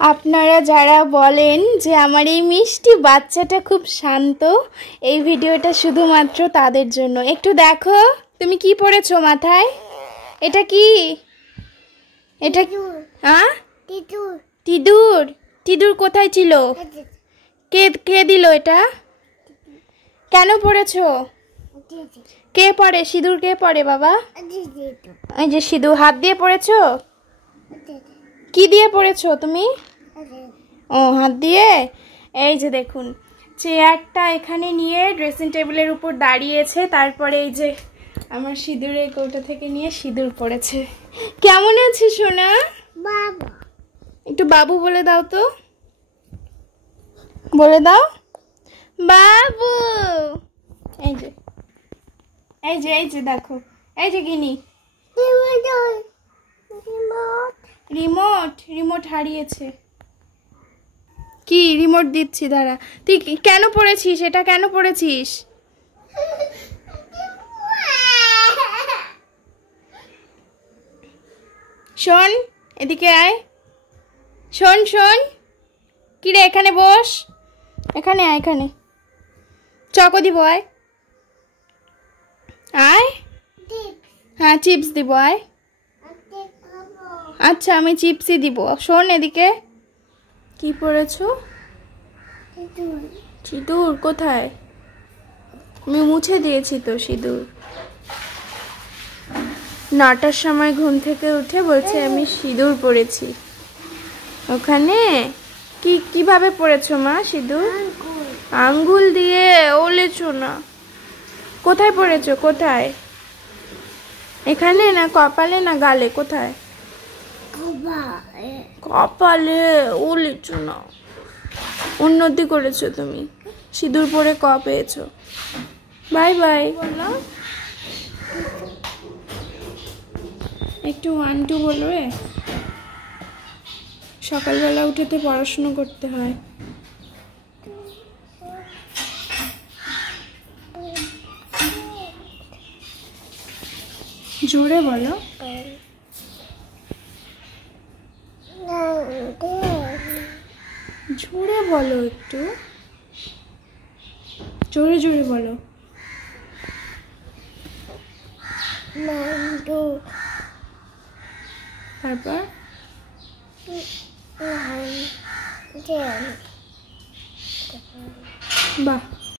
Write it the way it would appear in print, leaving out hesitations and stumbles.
আপনারা যারা বলেন যে আমার এই মিষ্টি বাচ্চাটা খুব শান্ত, এই ভিডিওটা শুধুমাত্র তাদের জন্য। একটু দেখো তুমি কি পরেছো মাথায়, এটা কি? এটা হ্যাঁ টিদুর। টিদুর? টিদুর কোথায় ছিল? কে কে দিল এটা? কেন পরেছো? কে পরে সিঁদুর? কে পরে বাবা? এই যে সিঁদুর হাত দিয়ে পরেছো? কি দিয়ে পরেছো তুমি? ও হাত দিয়ে। এই যে দেখুন চেয়ারটা এখানে নিয়ে ড্রেসিং টেবিলের উপর দাঁড়িয়েছে, তারপরে এই যে আমার সিঁদুরের কৌটা থেকে নিয়ে সিঁদুর পড়েছে। কেমন আছে সোনা? বাবু। একটু বাবু বলে দাও তো, বলে দাও বাবু। এই যে এই যে এই যে দেখো, এই যে গিনি রিমোট। রিমোট হারিয়েছে। কি রিমোট দিচ্ছি, দাঁড়া। তুই কেন পড়েছিস এটা? কেন পড়েছিস? শোন এদিকে আয়, শোন শোন। কি রে, এখানে বস, এখানে আয়, এখানে চকো দিব, আয় আয়। হ্যাঁ চিপস দিব, আয়। আচ্ছা আমি চিপসই দিব। শোন এদিকে, কি পড়েছো? সিঁদুর কোথায়? আমি মুছে দিয়েছি তো সিঁদুর। 9টার সময় ঘুম থেকে উঠে বলছে আমি সিঁদুর পরেছি। ওখানে কি কিভাবে পড়েছো মা সিঁদুর? আঙ্গুল দিয়ে ওলেছো না। কোথায় পড়েছো? কোথায়? এখানে না কপালে না গালে? কোথায়? কপালে। ওলেছো না, উন্নতি করেছো তুমি, সিঁদুর পরে ক পেয়েছো। বাই বাই বলো, একটু 1 2 বলো রে। সকালবেলা উঠেতে পড়াশুনো করতে হয়। জোরে বলো। জোরে বলো, একটু জোরে জোরে বলো। তারপর বাহ।